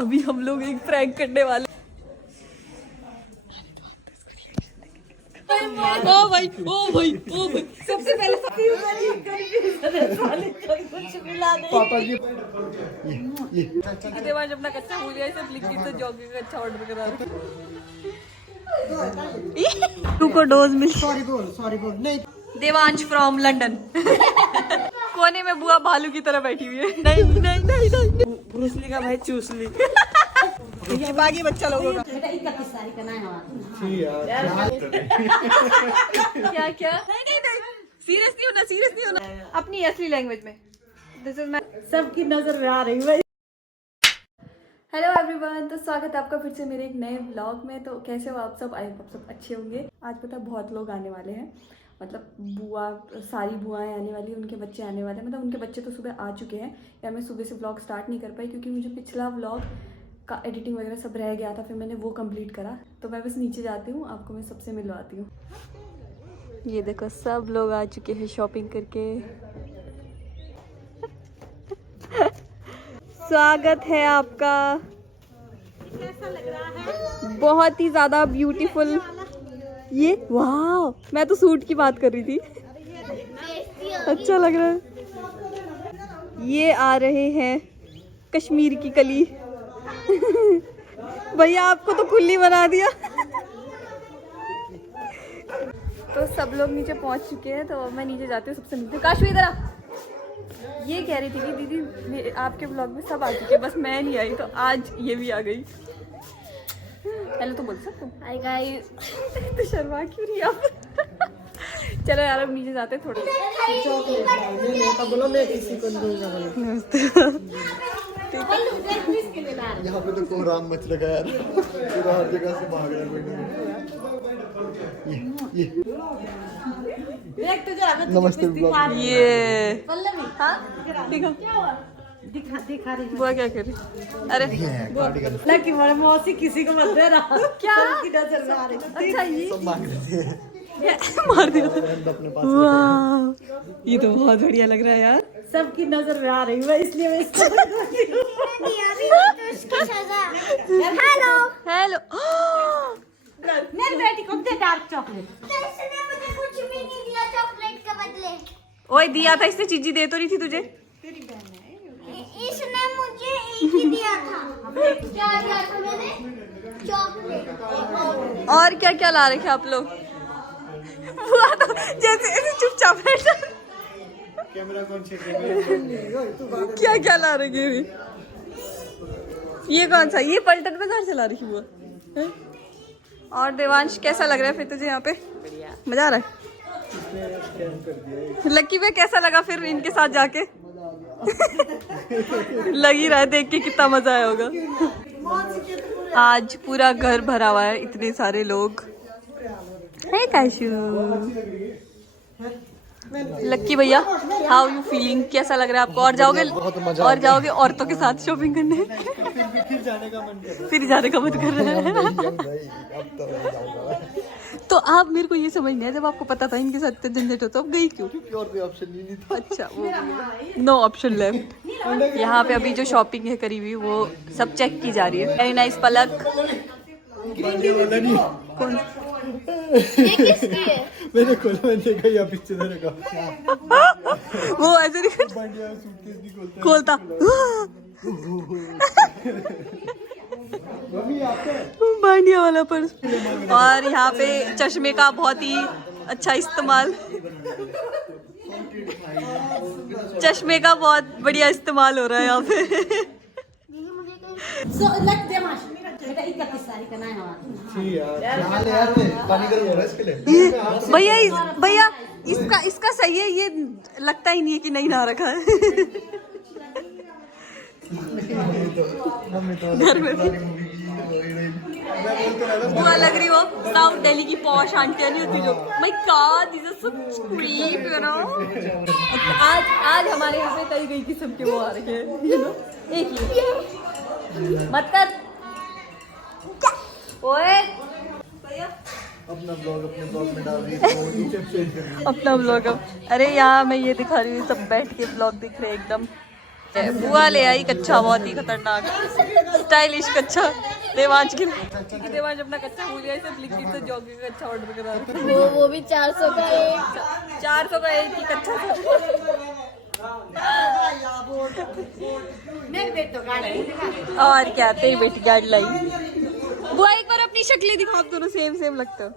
अभी हम लोग एक प्रैंक करने वाले। ओ भाई ओ भाई ओ भाई, सबसे पहले पापा जी देवांश अपना कच्चा भूल गया, सिर्फ लिखी तो जॉगिंग का अच्छा ऑर्डर करा तू को डोज मिल। सॉरी बोल नहीं। Devansh from London. कोने में बुआ भालू की तरह बैठी हुई है। नहीं नहीं नहीं नहीं, ब्रूसली का भाई चूसली। ये बागी बच्चा लोगों का क्या क्या। नहीं नहीं नहीं, सीरियस नहीं होना, सीरियस नहीं होना, अपनी असली लैंग्वेज में। दिस इज माय सबकी नजर में आ रही है। हेलो एवरीवन, तो स्वागत है आपका फिर से मेरे एक नए व्लॉग में। तो कैसे हो आप सब? आई होप आप सब अच्छे होंगे। आज पता बहुत लोग आने वाले हैं, मतलब बुआ, सारी बुआएं आने वाली, उनके बच्चे आने वाले हैं। मतलब उनके बच्चे तो सुबह आ चुके हैं, या मैं सुबह से व्लॉग स्टार्ट नहीं कर पाई क्योंकि मुझे पिछला व्लॉग का एडिटिंग वगैरह सब रह गया था, फिर मैंने वो कंप्लीट करा। तो मैं बस नीचे जाती हूँ, आपको मैं सबसे मिलवाती हूँ। ये देखो सब लोग आ चुके हैं शॉपिंग करके। स्वागत है आपका। कैसा लग रहा है? बहुत ही ज्यादा ब्यूटीफुल। ये वाह, मैं तो सूट की बात कर रही थी। अच्छा लग रहा है। ये आ रहे हैं कश्मीर की कली। भैया आपको तो कुल्ली बना दिया। तो सब लोग नीचे पहुंच चुके हैं, तो मैं नीचे जाती हूँ, सबसे मिलती हूँ। काशवी इधर आ। ये कह रही थी कि दीदी आपके ब्लॉग में सब आ चुके हैं, बस मैं नहीं आई, तो आज ये भी आ गई। हेलो तो बोल सकते हो। Hi guys. तो शर्मा क्यों रही आप? चलो यार अब नीचे जाते थोड़े। बोलो मैं किसी को नहीं दूंगा। यहाँ पे तो कोहराम मच रखा है यार, पूरा हर जगह से भाग रहा है कोई। नमस्ते ब्लॉग। ये हाँ दिखा रही बुआ क्या कर रही? अरे लकी बड़ा मौसी किसी को मत दे रहा। क्या? सबकी नजर में आ रही। अच्छा ये सब मांग रहे थे मार दिया था। अपने पास। वाह, ये तो बहुत बढ़िया लग रहा है यार। सबकी नजर में आ रही है, इसलिए मैं इसको हेलो हेलो। मेरी बेटी को दे डार्क चॉकलेट। मुझे कुछ भी नहीं दिया चॉकलेट के बदले। ओए दिया था, इसने चीजी दे तो रही थी तुझे। इसने मुझे एक ही दिया था। क्या दिया था मैंने? चॉकलेट। और क्या क्या ला रखे आप लोग? बुआ तो जैसे ऐसे चुपचाप बैठा। कैमरा कौन चेक कर रहा है? क्या क्या ला रही है? ये कौन सा? ये पलटन बाजार चला रही हुआ है? और देवांश कैसा लग रहा है फिर तुझे यहाँ पे? मजा आ रहा है? लकी में कैसा लगा फिर इनके साथ जाके? लग ही रहा है देख के कितना मजा आया होगा। आज पूरा घर भरा हुआ है, इतने सारे लोग। हे काशू, लक्की भैया, हाउ यू फीलिंग? कैसा लग रहा है आपको? और जाओगे? और जाओगे औरतों के साथ शॉपिंग करने? फिर जाने का मन कर रहा है। फिर जाने का मन कर रहा है। भाई अब तो मैं जाऊंगा। तो आप मेरे को ये समझ नहीं है, जब आपको पता था इनके साथ झंझट हो तो आप गई क्यों? क्योंकि और कोई ऑप्शन ही नहीं था। अच्छा, वो नो ऑप्शन लेफ्ट। यहाँ पे अभी जो शॉपिंग है करी हुई, वो सब चेक की जा रही है। वेरी नाइस पलक। कौन? ये किसकी है? मैंने खोला, मैंने देखा यहाँ पीछे देखा। वो ऐसे नहीं बांडिया सूटकेस नहीं खोलता। खोलता। मम्मी आपके बांडिया वाला पर्स। और यहाँ पे चश्मे का बहुत ही अच्छा इस्तेमाल, चश्मे का बहुत बढ़िया इस्तेमाल हो रहा है यहाँ पे। पानी गर्म हो रहा है इसके लिए। भैया भैया इसका सही है, ये लगता ही नहीं है कि नहीं नहा रखा है। मम्मी तो घर में बुआ लग रही हो साउथ दिल्ली की पॉश आंटियां नहीं होती जो। My god, this is such creep, you know. आज हमारे यहाँ पे कई कई किस्म के वो आ रखे हैं, यू नो। एक ही मत कर ओए। अपना ब्लॉग में डाल रही है। अपना ब्लॉग। अरे यहाँ मैं ये दिखा रही हूँ, सब बैठ के ब्लॉग दिख रहे हैं एकदम। बुआ ले आई कच्चा, बहुत ही खतरनाक स्टाइलिश कच्चा देवांश के लिए, क्योंकि देवांश अपना कच्चा भूल गया, इसे ब्लिंकिट से जॉगिंग का कच्चा ऑर्डर करा रहा है। वो भी 400 का एक। 400 का एक ही कच्चा। मेरे बेटे तो गाड़ी और क्या, तेरी बेटी गाड़ी लाई। बुआ एक बार अपनी शक्लें दिखाओ, आप दोनों सेम सेम लगते हो।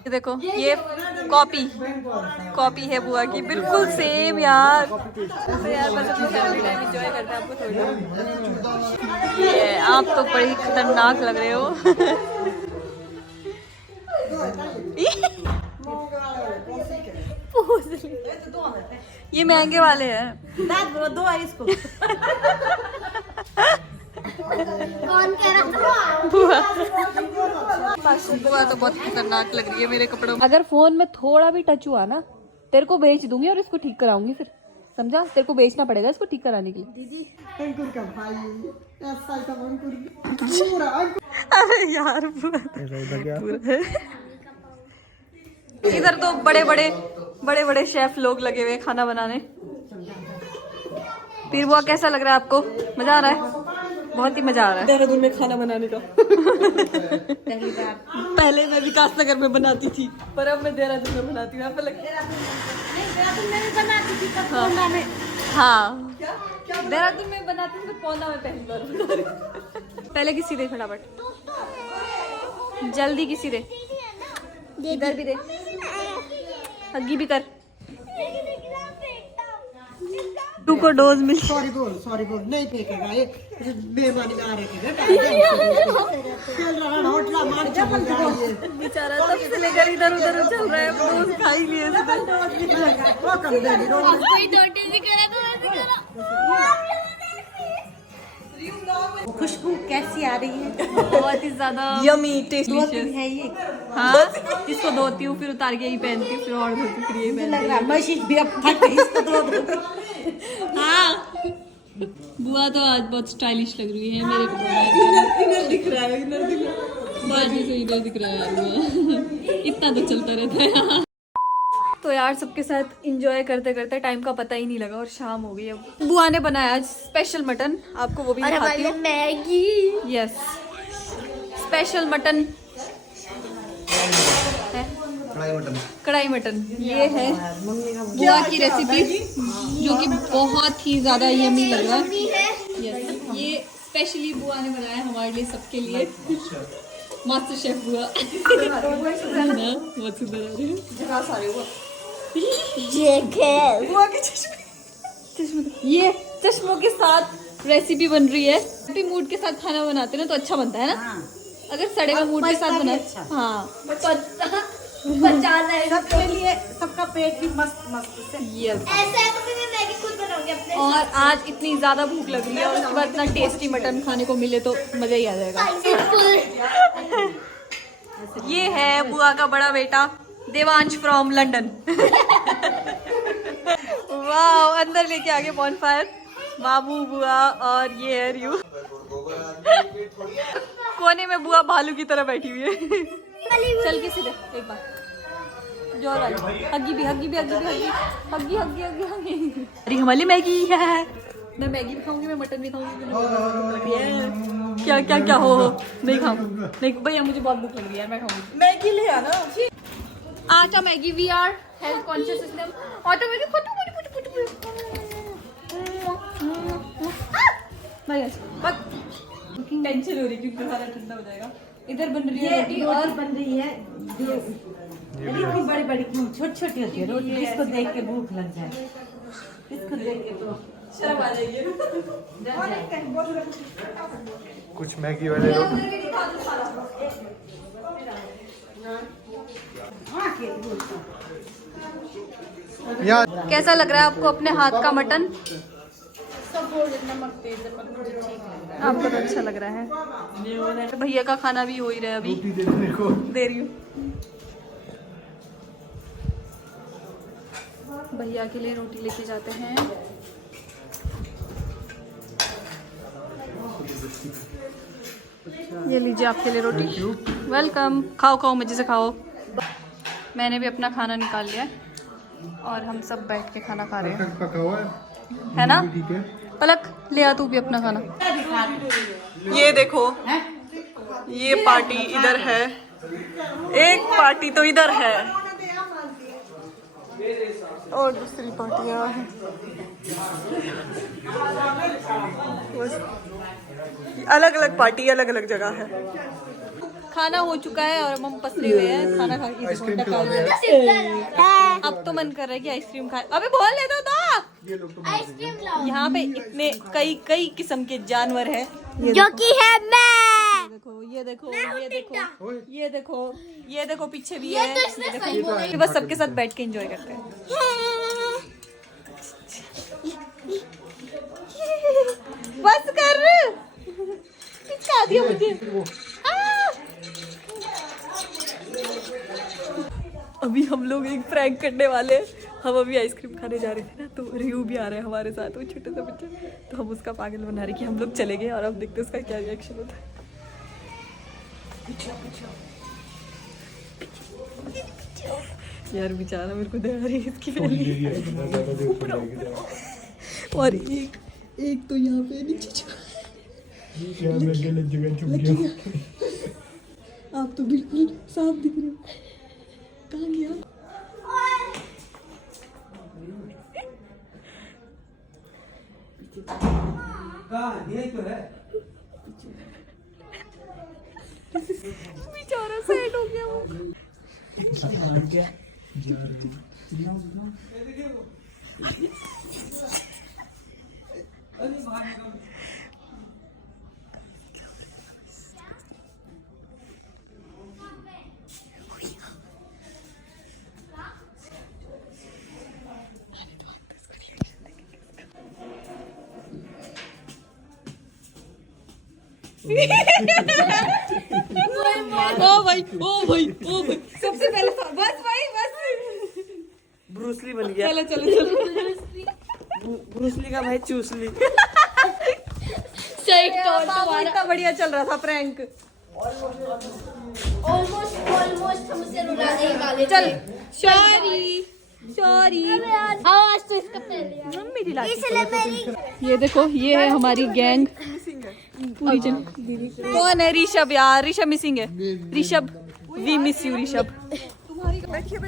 ये देखो, ये कॉपी है बुआ की, बिल्कुल सेम यार। तो यार बस अपनी फैमिली टाइम एंजॉय करते हैं, आपको थोड़ी। ये आप तो बड़ी खतरनाक लग रहे हो। ये महंगे वाले हैं। दो है इसको। कौन कह रहा था? बुआ तो बहुत खतरनाक लग रही है मेरे कपड़ों में। अगर फोन में थोड़ा भी टच हुआ ना, तेरे को बेच दूंगी और इसको ठीक कराऊंगी फिर, समझा? तेरे को बेचना पड़ेगा इसको ठीक कराने के लिए। अरे यार इधर तो बड़े बड़े शेफ लोग लगे हुए खाना बनाने। फिर वो कैसा लग रहा है आपको? मजा आ रहा है? बहुत ही मजा आ रहा है देहरादून में खाना बनाने का। पहले मैं विकास नगर में बनाती थी, पर अब मैं देहरादून में बनाती हूँ। हाँ, देहरादून में बनाती हूँ, पौना में पहली बार बना रही हूँ। पहले किसी दे, फटाफट जल्दी किसी दे, इधर भी दे, हग्गी भी कर। तू को डोज मिल। सॉरी बोल नहीं फेंकेगा ये, बेमानी में आ रहे थे बेचारा तब से लेकर इधर उधर चल रहा है, डोज खा ही लिए। कोई छोटे से करा तो ऐसे करा। खुशबू कैसी आ रही है? बहुत ही ज्यादा यमी टेस्टी है ये। हाँ, इसको धोती हूँ फिर उतार के यही पहनती हूँ, फिर और धोती फिर यही लग रहा है मशीन भी अब फट गई, इसको दो। हाँ, बुआ तो आज बहुत स्टाइलिश लग रही है मेरे कपड़ों में। दिख रहा है बाजू से इधर दिख रहा है यार। इतना तो चलता रहता है यहाँ। तो यार सबके साथ इंजॉय करते करते टाइम का पता ही नहीं लगा और शाम हो गई। अब बुआ ने बनाया आज स्पेशल मटन, आपको वो भी दिखाती हूँ। मैगी। यस, स्पेशल मटन है, कढ़ाई मटन। ये है बुआ की रेसिपी, जो कि बहुत ही ज्यादा यमी लग रहा है। यस, ये स्पेशली बुआ ने बनाया हमारे लिए, सबके लिए। मास्टर शेफ बुआ। बहुत सुंदर आ रही है। ये चश्मों के साथ रेसिपी बन रही है। हैप्पी मूड के साथ खाना बनाते हैं ना तो अच्छा बनता है ना। अगर सड़े हुए मूड के साथ बनाए, हाँ, सबके लिए, सबका पेट भी मस्त मस्त। यस। ऐसा है तो फिर मैं मैगी खुद बनाऊंगी अपने। और आज इतनी ज्यादा भूख लग रही है और उसके बाद इतना टेस्टी मटन खाने को मिले तो मजा ही आ जाएगा। ये है बुआ का बड़ा बेटा देवांश फ्रॉम लंदन। वाह, अंदर लेके आगे बॉनफायर, मामू बुआ और ये है रियू। कोने में बुआ भालू की तरह बैठी हुई है। चल किसी दे एक बार जोर वाली हग्गी भी अरे हमारी मैगी है। मैं मैगी भी खाऊंगी, मैं मटन भी खाऊंगी। क्या हो नहीं खाऊंगी, नहीं भैया मुझे बहुत भूख लग रही है, मैं खाऊंगी। मैगी ले आना। आटा Maggi, we are health conscious system. आटा मैगी टेंशन हो रही क्योंकि खाना ठंडा हो जाएगा। इधर बन रही है रोटी और बन रही है इतनी बड़ी बड़ी छोटी छोटी होती है रोटी, जिसको देख के भूख लग जाए, इसको देख के तो शर्म आ जाएगी। कुछ मैगी वाले लोग यहाँ। कैसा लग रहा है आपको अपने हाथ का मटन? आपको तो अच्छा लग रहा है। भैया का खाना भी हो ही रहा है, अभी दे रही हूँ। भैया के लिए रोटी लेके जाते हैं। ये लीजिए आपके लिए रोटी। वेलकम, खाओ मजे से खाओ। मैंने भी अपना खाना निकाल लिया और हम सब बैठ के खाना खा रहे हैं। है ना? ठीक है। पलक ले आ तू भी अपना खाना। ये देखो, ये पार्टी इधर है, एक पार्टी तो इधर है और दूसरी पार्टी यहाँ है। अलग अलग पार्टी अलग अलग जगह है। खाना हो चुका है और हम पसरे हुए हैं खाना खा के। अब तो मन कर रहा है कि आइसक्रीम खाए। अबे बोल लेता था। आइसक्रीम लाओ यहाँ पे इतने कई किस्म के जानवर हैं। जो कि है मैं। ये देखो ये देखो पीछे भी ये है। तो इसने सही बोला। ये बस सबके साथ बैठ के एंजॉय करते हैं। बस कर पिचका दिया मुझे। अभी हम लोग एक प्रैंक करने वाले हैं। हम अभी आइसक्रीम खाने जा रहे थे ना, तो रियू भी आ रहा है हमारे साथ, वो छोटे से बच्चे। तो हम उसका पागल बना रहे कि हम लोग चले गए और अब देखते हैं उसका क्या रिएक्शन होता है। यार बेचारा मेरे को दया रही है इसकी फैमिली। और एक तो यहाँ पे नीचे आप तो बिल्कुल साफ दिख रहे हो। कहाँ गया? बेचारा सैड हो गया वो। ओ भाई सबसे पहले बस ब्रूसली बन गया। चलो ब्रूसली का भाई चूसली। सही इतना बढ़िया चल रहा था प्रैंक। ऑलमोस्ट हमसे रुलाने ही वाले चल सॉरी आज तो इसका पहले मम्मी दिला इसलिए मेरी ये देखो ये है हमारी गैंग पूरी जन। कौन है? ऋषभ यार, ऋषभ मिसिंग है। Rishabh we miss you Rishabh. बैठिए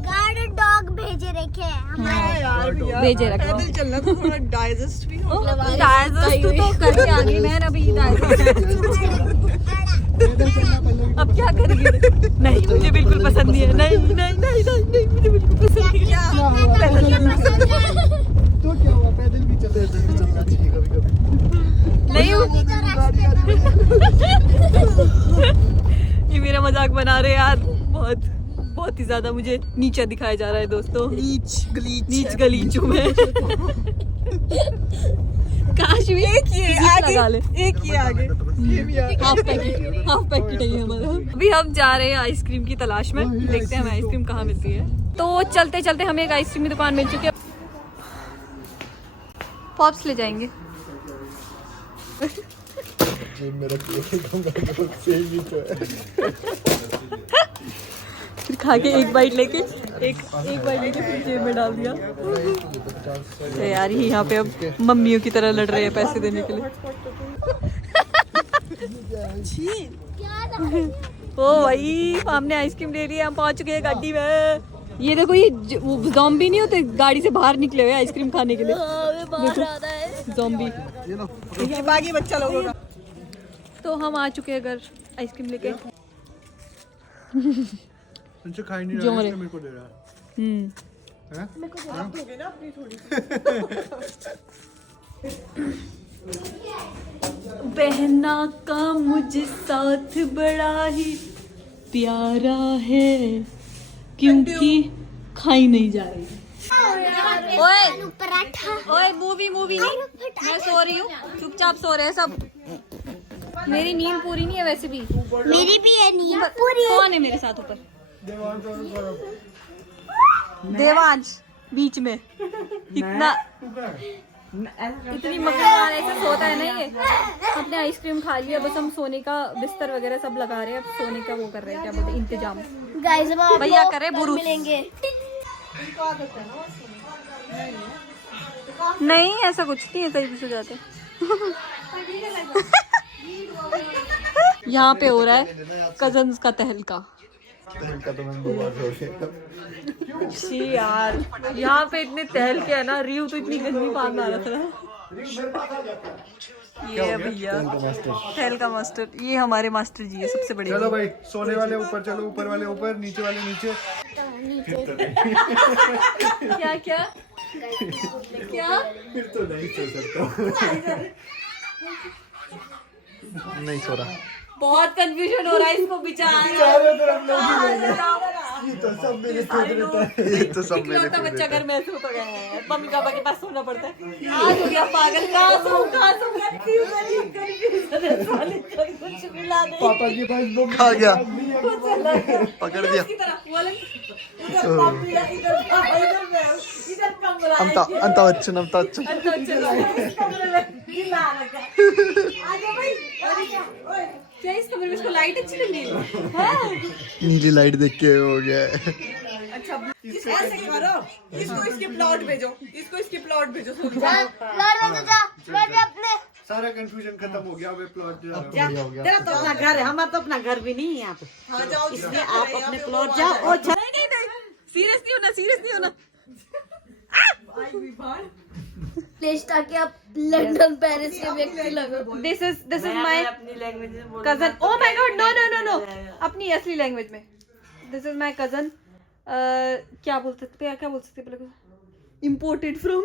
गार्ड डॉग भेजे रखे भेजे रखो। पैदल चलना तो थोड़ा डाइजेस्ट भी हो। डाइजेस्ट तो करके आ गई मैं अभी। अब क्या करेंगे? नहीं मुझे बिल्कुल पसंद नहीं है। नहीं मुझे बिल्कुल पसंद नहीं है। तो क्या हुआ, पैदल भी चलना चाहिए कभी कभी। नहीं ये मेरा मजाक बना रहे यार। बहुत ही ज्यादा मुझे नीचा दिखाया जा रहा है दोस्तों। नीच गलीच हूँ मैं। काश भी एक ही आगे हाफ पैकेट है हमारा। अभी हम जा रहे हैं आइसक्रीम की तलाश में। देखते हैं हमें आइसक्रीम कहाँ मिलती है। तो चलते चलते हमें एक आइसक्रीम की दुकान मिल चुकी है। पॉप्स ले जाएंगे। फिर खा के एक बाइट लेके फिर जेब में डाल दिया। तो यार ये यहाँ पे अब मम्मियों की तरह लड़ रहे हैं पैसे देने के लिए। ओ भाई हमने आइसक्रीम ले लिया। हम पहुंच चुके हैं गाड़ी में। ये देखो ये ज़ॉम्बी नहीं होते, गाड़ी से बाहर निकले हुए आइसक्रीम खाने के लिए। देखो ज़ॉम्बी बाकी बच्चा लोगों का। तो हम आ चुके हैं घर आइसक्रीम लेके। उनसे खाई नहीं जो रहा मरे। है, मेरे को दे रहा है। बहना का मुझे साथ बड़ा ही प्यारा है क्योंकि खाई नहीं जा रही। ओए मूवी नहीं, मैं सो रही हूँ। चुपचाप सो रहे हैं सब। मेरी नींद पूरी नहीं है वैसे भी। मेरी भी है नींद पूरी। कौन है मेरे साथ ऊपर? देवांश बीच में। इतनी मगनवार ऐसे सोता है ना ये। अपने आइसक्रीम खा लिया, बस हम सोने का बिस्तर वगैरह सब लगा रहे हैं। अब सोने का वो कर रहे हैं, क्या बोलते हैं, इंतजाम। गाइस भैया करे बुरुस। मिलेंगे। नहीं ऐसा कुछ नहीं है, कहीं भी सो जाते। यहाँ पे हो रहा है कजन्स का तहलका। इनका तो मैं बहुत हो गया। शी यार, यहाँ पे इतने तहल के है ना, रियू तो इतनी गर्मी पान मार रहा था। ये भैया तहल का मास्टर, ये हमारे मास्टर जी है सबसे बड़े। चलो भाई, सोने वाले ऊपर चलो, ऊपर वाले ऊपर, नीचे वाले नीचे। क्या क्या क्या? फिर तो नहीं सो सकता। नहीं सो रहा। बहुत कंफ्यूजन हो रहा है इसको बेचारा। चारों तरफ लोग ही लोग हैं। ये तो सब मेरे खुद रहता है। ये तो सब मेरे इकलौता बच्चा घर में सो तो गया है, मम्मी पापा के पास सोना पड़ता है। आज हो गया पागल, कहाँ सो कुछ मिला नहीं। पापा के पास दो खा गया, पकड़ दिया। अंता अंता अच्छन, अंता अच्छन। क्या इस कमरे में इसको लाइट अच्छी लग रही है? नीली लाइट देख के हो गया है। अच्छा ऐसे करो, इसको इसके प्लॉट भेजो, इसको इसके प्लॉट भेजो। सारा कंफ्यूजन खत्म हो गया। प्लॉट तेरा तो अपना घर है, हमारा तो अपना घर भी नहीं है यहाँ पे। हाँ जाओ, इसलिए आप अपने प्लॉट जाओ और सीरियस नहीं होना, सीरियस नहीं होना। प्लीज ताकि आप लंदन पेरिस के व्यक्ति लगो। This is my cousin. Oh my god, no no no no, अपनी असली लैंग्वेज में। This is my cousin. क्या बोल सकते पहले? इम्पोर्टेड फ्रॉम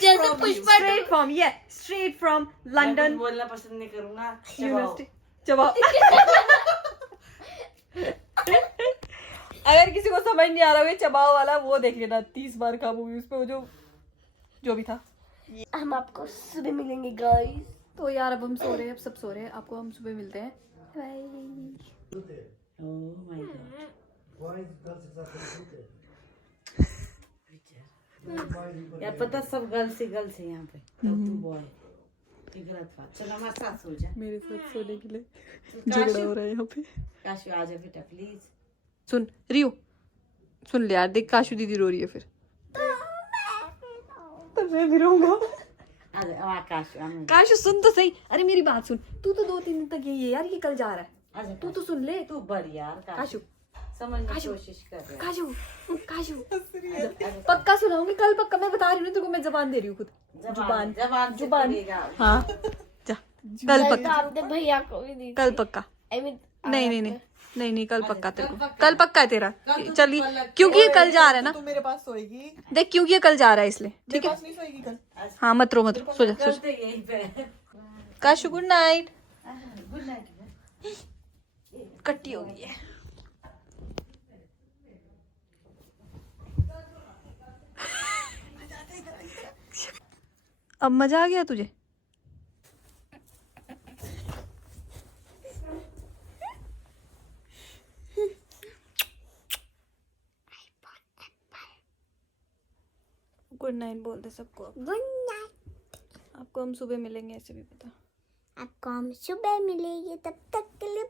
जैसे पुष्पा स्ट्रेट फ्रॉम, ये स्ट्रेट फ्रॉम लंदन बोलना पसंद नहीं करूँगा। यूनिवर्सिटी। चबाओ। अगर किसी को समझ नहीं आ रहा है चबाओ वाला, वो देख लेना 30 बार का मूवी, उस पे वो जो भी था। हम आपको सुबह मिलेंगे गाइस। तो यार अब हम सो रहे हैं, अब सब सो रहे हैं, आपको हम सुबह मिलते हैं। यार पता सब गर्ल्स ही यहाँ पे, तू बॉय। गलत बात। चलो हमारे साथ सो जा। मेरे साथ सोने के लिए झगड़ा हो रहा है यहाँ पे। काशू आ जा बेटा प्लीज। सुन रियो, सुन ले यार, देख काशू दीदी रो रही है। फिर तो मैं भी रोऊंगा। आ जा काशू। काशू सुन तो सही, अरे मेरी बात सुन। तू तो 2-3 दिन तक यही है यार, ये कल जा रहा है। आजा तू तो सुन ले। तू बढ़ यार काशू, समझने की कोशिश कर रहे काशू, काशू पक्का सुनाऊंगी कल, पक्का। मैं बता रही हूँ तेरे को, मैं जबान दे रही हूँ खुद। जुबान। हाँ जा, कल पक्का, आपने भैया को भी दी। कल पक्का। I mean, नहीं कल पक्का तेरे को, कल पक्का है तेरा। चलिए, क्योंकि ये कल जा रहा है ना, तू मेरे पास सोएगी, देख क्योंकि ये कल जा रहा है इसलिए, ठीक है। पास नहीं सोएगी कल। हाँ मत रो, सो जा, सो जा। यहीं पे। Cashew good night. Good night. कट्टी हो गई है। अब मजा आ गया तुझे? गुड नाइट बोल दे सबको। Good night. आपको हम सुबह मिलेंगे, ऐसे भी पता। आपको हम सुबह मिलेंगे, तब तक के लिए